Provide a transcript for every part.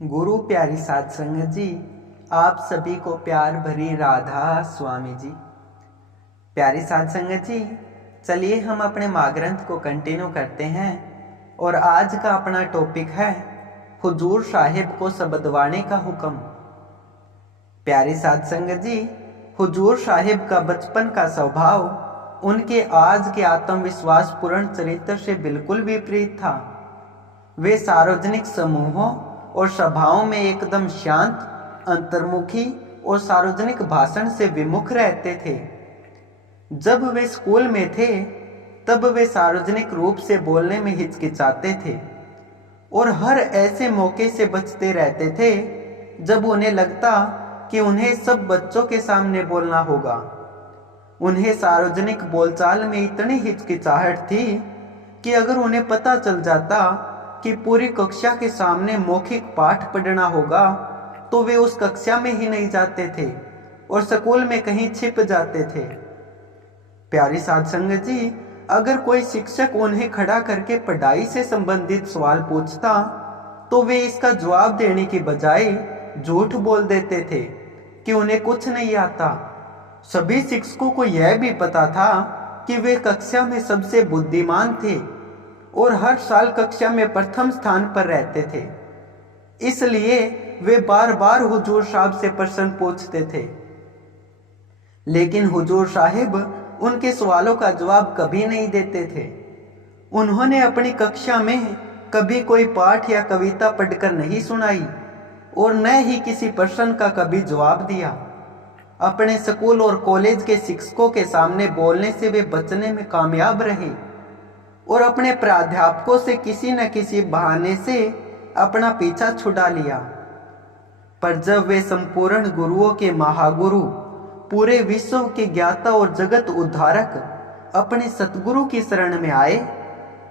गुरु प्यारी साध संगत जी, आप सभी को प्यार भरी राधा स्वामी जी। प्यारी साध संगत जी, चलिए हम अपने माँ ग्रंथ को कंटिन्यू करते हैं और आज का अपना टॉपिक है हुजूर साहिब को शब्दवाणी का हुक्म। प्यारी साध संगत जी, हुजूर साहिब का बचपन का स्वभाव उनके आज के आत्मविश्वास पूर्ण चरित्र से बिल्कुल विपरीत था। वे सार्वजनिक समूहों और सभाओं में एकदम शांत, अंतर्मुखी और सार्वजनिक भाषण से विमुख रहते थे। जब वे स्कूल में थे तब वे सार्वजनिक रूप से बोलने में हिचकिचाते थे और हर ऐसे मौके से बचते रहते थे जब उन्हें लगता कि उन्हें सब बच्चों के सामने बोलना होगा। उन्हें सार्वजनिक बोलचाल में इतनी हिचकिचाहट थी कि अगर उन्हें पता चल जाता कि पूरी कक्षा के सामने मौखिक पाठ पढ़ना होगा तो वे उस कक्षा में ही नहीं जाते थे और स्कूल में कहीं छिप जाते थे। प्यारी साध संगत जी, अगर कोई शिक्षक उन्हें खड़ा करके पढ़ाई से संबंधित सवाल पूछता तो वे इसका जवाब देने की बजाय झूठ बोल देते थे कि उन्हें कुछ नहीं आता। सभी शिक्षकों को यह भी पता था कि वे कक्षा में सबसे बुद्धिमान थे और हर साल कक्षा में प्रथम स्थान पर रहते थे, इसलिए वे बार बार हुजूर साहब से प्रश्न पूछते थे। लेकिन हुजूर साहिब उनके सवालों का जवाब कभी नहीं देते थे। उन्होंने अपनी कक्षा में कभी कोई पाठ या कविता पढ़कर नहीं सुनाई और न ही किसी प्रश्न का कभी जवाब दिया। अपने स्कूल और कॉलेज के शिक्षकों के सामने बोलने से वे बचने में कामयाब रहे और अपने प्राध्यापकों से किसी न किसी बहाने से अपना पीछा छुड़ा लिया। पर जब वे संपूर्ण गुरुओं के महागुरु, पूरे विश्व के ज्ञाता और जगत उद्धारक अपने सतगुरु की शरण में आए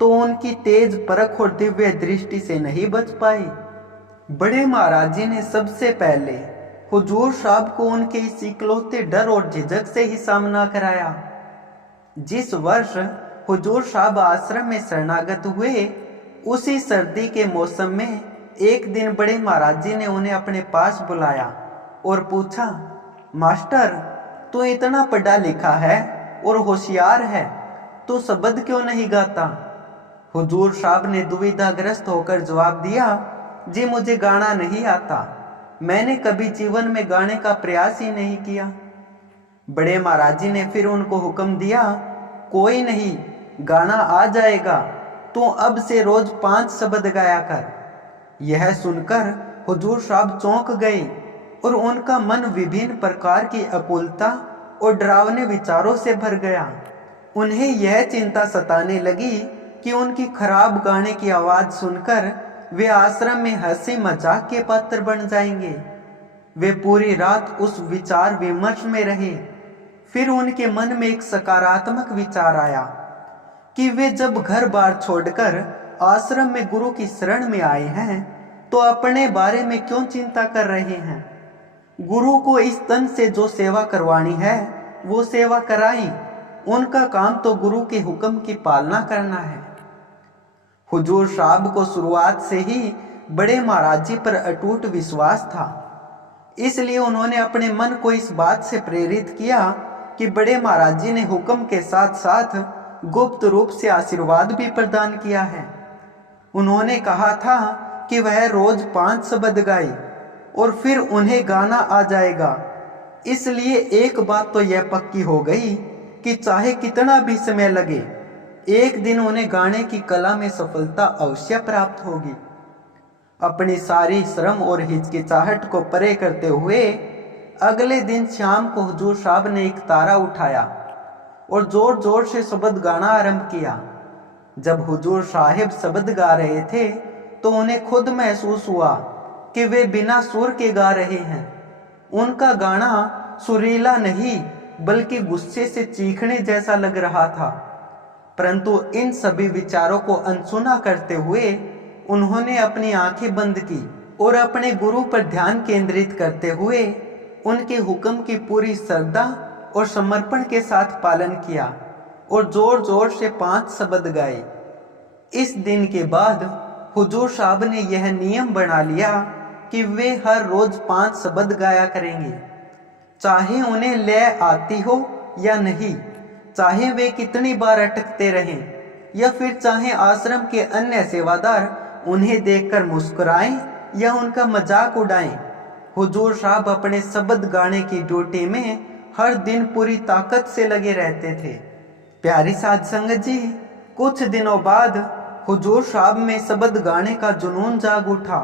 तो उनकी तेज परख और दिव्य दृष्टि से नहीं बच पाए। बड़े महाराज जी ने सबसे पहले हुजूर साहब को उनके इस इकलौते डर और झिझक से ही सामना कराया। जिस वर्ष हुजूर साहब आश्रम में शरणागत हुए, उसी सर्दी के मौसम में एक दिन बड़े महाराज जी ने उन्हें अपने पास बुलाया और पूछा, मास्टर, तू इतना पढ़ा लिखा है और होशियार है, तो शब्द क्यों नहीं गाता? हुजूर साहब ने दुविधाग्रस्त होकर जवाब दिया, जी मुझे गाना नहीं आता, मैंने कभी जीवन में गाने का प्रयास ही नहीं किया। बड़े महाराज जी ने फिर उनको हुक्म दिया, कोई नहीं, गाना आ जाएगा, तू अब से रोज 5 शब्द गाया कर। यह सुनकर हुजूर साहब चौंक गए और उनका मन विभिन्न प्रकार की अकुलता और डरावने विचारों से भर गया। उन्हें यह चिंता सताने लगी कि उनकी खराब गाने की आवाज सुनकर वे आश्रम में हंसी मजाक के पात्र बन जाएंगे। वे पूरी रात उस विचार विमर्श में रहे। फिर उनके मन में एक सकारात्मक विचार आया कि वे जब घर बार छोड़कर आश्रम में गुरु की शरण में आए हैं तो अपने बारे में क्यों चिंता कर रहे हैं। गुरु को इस तन से जो सेवा करवानी है वो सेवा कराई। उनका काम तो गुरु के हुक्म की पालना करना है। हुजूर साहब को शुरुआत से ही बड़े महाराज जी पर अटूट विश्वास था, इसलिए उन्होंने अपने मन को इस बात से प्रेरित किया कि बड़े महाराज जी ने हुक्म के साथ साथ गुप्त रूप से आशीर्वाद भी प्रदान किया है। उन्होंने कहा था कि वह रोज 5 शब्द गाए और फिर उन्हें गाना आ जाएगा। इसलिए एक बात तो यह पक्की हो गई कि चाहे कितना भी समय लगे, एक दिन उन्हें गाने की कला में सफलता अवश्य प्राप्त होगी। अपनी सारी श्रम और हिचकिचाहट को परे करते हुए अगले दिन शाम को हुजूर साहब ने एक तारा उठाया और जोर जोर से शब्द गाना आरंभ किया। जब हुजूर साहिब शब्द गा रहे थे तो उन्हें खुद महसूस हुआ कि वे बिना सुर के गा रहे हैं। उनका गाना सुरीला नहीं बल्कि गुस्से से चीखने जैसा लग रहा था। परंतु इन सभी विचारों को अनसुना करते हुए उन्होंने अपनी आंखें बंद की और अपने गुरु पर ध्यान केंद्रित करते हुए उनके हुक्म की पूरी श्रद्धा और समर्पण के साथ पालन किया और जोर जोर से 5 शब्द गाए। इस दिन के बाद हुजूर साहब ने यह नियम बना लिया कि वे हर रोज 5 शब्द गाया करेंगे, चाहे उन्हें लय आती हो या नहीं, चाहे वे कितनी बार अटकते रहें, या फिर चाहे आश्रम के अन्य सेवादार उन्हें देखकर मुस्कुराएं या उनका मजाक उड़ाएं। हुजूर साहब अपने शब्द गाने की ड्यूटी में हर दिन पूरी ताकत से लगे रहते थे। प्यारी साध संगत जी, कुछ दिनों बाद हुजूर साहब में शब्द गाने का जुनून जाग उठा।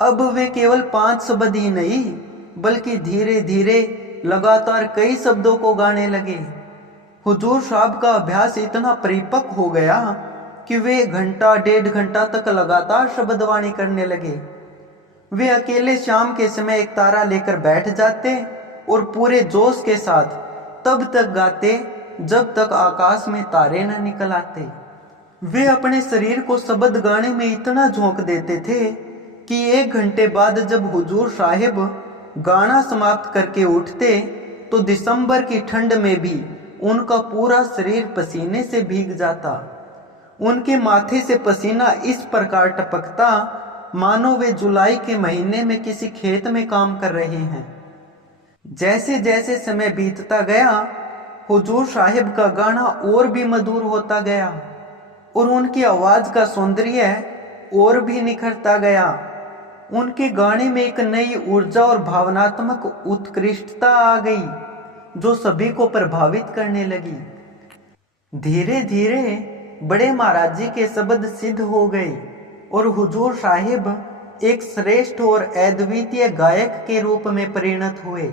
अब वे केवल 5 शब्द ही नहीं, बल्कि धीरे धीरे लगातार कई शब्दों को गाने लगे। हुजूर साहब का अभ्यास इतना परिपक्व हो गया कि वे घंटा 1.5 घंटा तक लगातार शब्दवाणी करने लगे। वे अकेले शाम के समय एक तारा लेकर बैठ जाते और पूरे जोश के साथ तब तक गाते जब तक आकाश में तारे न निकल आते। वे अपने शरीर को शब्द गाने में इतना झोंक देते थे कि 1 घंटे बाद जब हुजूर साहिब गाना समाप्त करके उठते तो दिसंबर की ठंड में भी उनका पूरा शरीर पसीने से भीग जाता। उनके माथे से पसीना इस प्रकार टपकता मानो वे जुलाई के महीने में किसी खेत में काम कर रहे हैं। जैसे जैसे समय बीतता गया, हुजूर साहिब का गाना और भी मधुर होता गया और उनकी आवाज का सौंदर्य और भी निखरता गया। उनके गाने में एक नई ऊर्जा और भावनात्मक उत्कृष्टता आ गई जो सभी को प्रभावित करने लगी। धीरे धीरे बड़े महाराज जी के शब्द सिद्ध हो गए और हुजूर साहिब एक श्रेष्ठ और अद्वितीय गायक के रूप में परिणत हुए,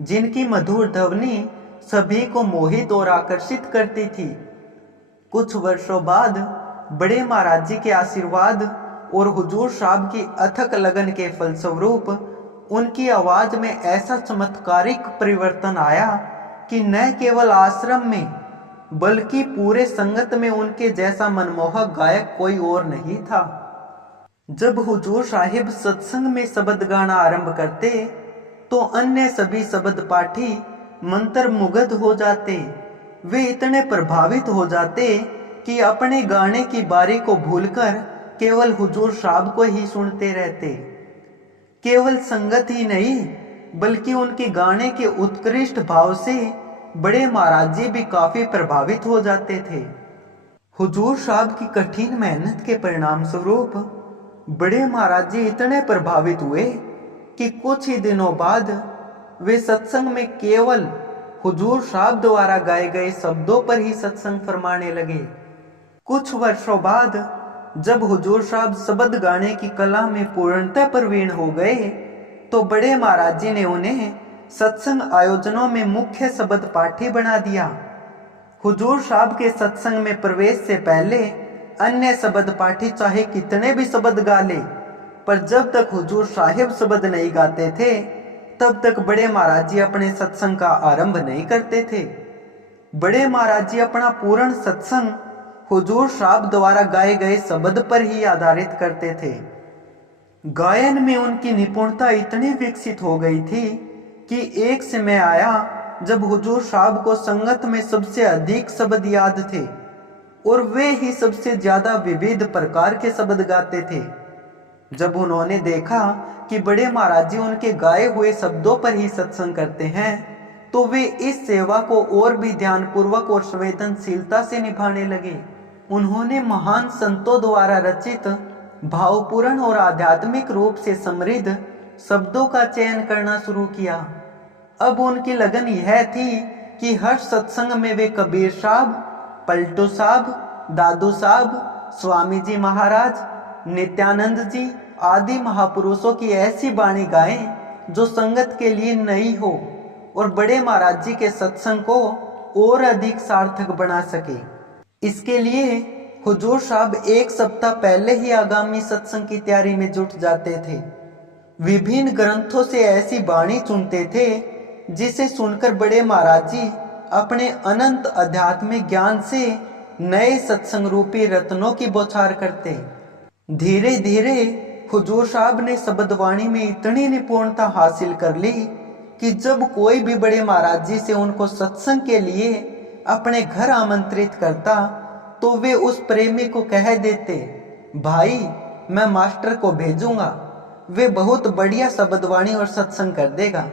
जिनकी मधुर ध्वनि सभी को मोहित और आकर्षित करती थी। कुछ वर्षों बाद बड़े महाराज जी के आशीर्वाद और हुजूर साहब की अथक लगन के फलस्वरूप उनकी आवाज में ऐसा चमत्कारिक परिवर्तन आया कि न केवल आश्रम में बल्कि पूरे संगत में उनके जैसा मनमोहक गायक कोई और नहीं था। जब हुजूर साहिब सत्संग में शब्द गाना आरंभ करते तो अन्य सभी शब्द पाठी मंत्र मुग्ध हो जाते। वे इतने प्रभावित हो जाते कि अपने गाने की बारी को भूलकर केवल हुजूर साहब को ही सुनते रहते। केवल संगत ही नहीं बल्कि उनके गाने के उत्कृष्ट भाव से बड़े महाराज जी भी काफी प्रभावित हो जाते थे। हुजूर साहब की कठिन मेहनत के परिणाम स्वरूप बड़े महाराज जी इतने प्रभावित हुए कि कुछ ही दिनों बाद वे सत्संग में केवल हुजूर साहब द्वारा गाए गए शब्दों पर ही सत्संग फरमाने लगे। कुछ वर्षों बाद जब हुजूर साहब शब्द गाने की कला में पूर्णतः प्रवीण हो गए तो बड़े महाराज जी ने उन्हें सत्संग आयोजनों में मुख्य शब्द पाठी बना दिया। हुजूर साहब के सत्संग में प्रवेश से पहले अन्य शब्द पाठी चाहे कितने भी शब्द गा ले, पर जब तक हुजूर साहिब शब्द नहीं गाते थे तब तक बड़े महाराज जी अपने सत्संग का आरंभ नहीं करते थे। बड़े महाराज जी अपना पूर्ण सत्संग हुजूर साहब द्वारा गाए गए शब्द पर ही आधारित करते थे। गायन में उनकी निपुणता इतनी विकसित हो गई थी कि एक समय आया जब हुजूर साहब को संगत में सबसे अधिक शब्द याद थे और वे ही सबसे ज्यादा विविध प्रकार के शब्द गाते थे। जब उन्होंने देखा कि बड़े महाराज जी उनके गाए हुए शब्दों पर ही सत्संग करते हैं तो वे इस सेवा को और भी ध्यानपूर्वक और संवेदनशीलता से निभाने लगे। उन्होंने महान संतों द्वारा रचित भावपूर्ण और आध्यात्मिक रूप से समृद्ध शब्दों का चयन करना शुरू किया। अब उनकी लगन यह थी कि हर सत्संग में वे कबीर साहब, पलटू साहब, दादू साहब, स्वामी जी महाराज, नित्यानंद जी आदि महापुरुषों की ऐसी वाणी गाएं जो संगत के लिए नई हो और बड़े महाराज जी के सत्संग को और अधिक सार्थक बना सके। इसके लिए हुजूर साहब 1 सप्ताह पहले ही आगामी सत्संग की तैयारी में जुट जाते थे। विभिन्न ग्रंथों से ऐसी वाणी चुनते थे जिसे सुनकर बड़े महाराज जी अपने अनंत आध्यात्मिक ज्ञान से नए सत्संग रूपी रत्नों की बौछार करते। धीरे धीरे हुजूर साहब ने शब्दवाणी में इतनी निपुणता हासिल कर ली कि जब कोई भी बड़े महाराज जी से उनको सत्संग के लिए अपने घर आमंत्रित करता तो वे उस प्रेमी को कह देते, भाई मैं मास्टर को भेजूंगा, वे बहुत बढ़िया शब्दवाणी और सत्संग कर देगा।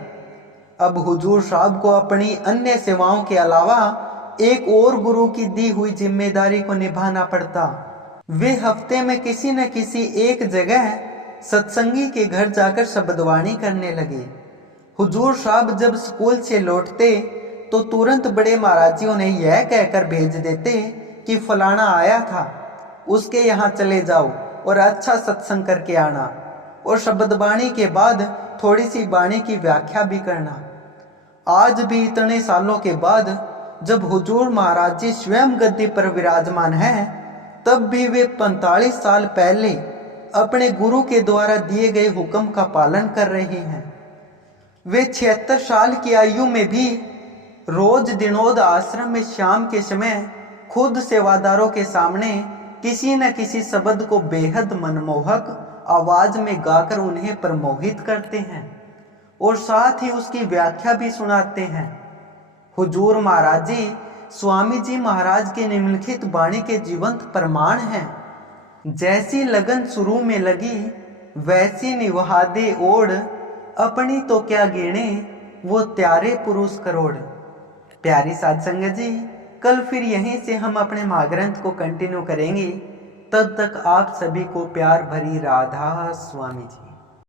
अब हुजूर साहब को अपनी अन्य सेवाओं के अलावा एक और गुरु की दी हुई जिम्मेदारी को निभाना पड़ता। वे हफ्ते में किसी न किसी एक जगह सत्संगी के घर जाकर शब्दवाणी करने लगे। हुजूर साहब जब स्कूल से लौटते तो तुरंत बड़े महाराजियों ने यह कहकर भेज देते कि फलाना आया था, उसके यहाँ चले जाओ और अच्छा सत्संग करके आना, और शब्दवाणी के बाद थोड़ी सी वाणी की व्याख्या भी करना। आज भी इतने सालों के बाद जब हुजूर महाराज जी स्वयं गद्दी पर विराजमान हैं, तब भी वे 45 साल पहले अपने गुरु के द्वारा दिए गए हुक्म का पालन कर रहे हैं। वे 76 साल की आयु में भी रोज दिनोद आश्रम में शाम के समय खुद सेवादारों के सामने किसी न किसी शब्द को बेहद मनमोहक आवाज में गाकर उन्हें प्रमोहित करते हैं और साथ ही उसकी व्याख्या भी सुनाते हैं। हुजूर महाराज जी स्वामी जी महाराज के निम्नलिखित वाणी के जीवंत प्रमाण हैं। जैसी लगन शुरू में लगी वैसी निभा दे ओढ़, अपनी तो क्या गिने वो त्यारे पुरुष करोड़। प्यारी साध संगत जी, कल फिर यहीं से हम अपने महाग्रंथ को कंटिन्यू करेंगे। तब तक आप सभी को प्यार भरी राधा स्वामी जी।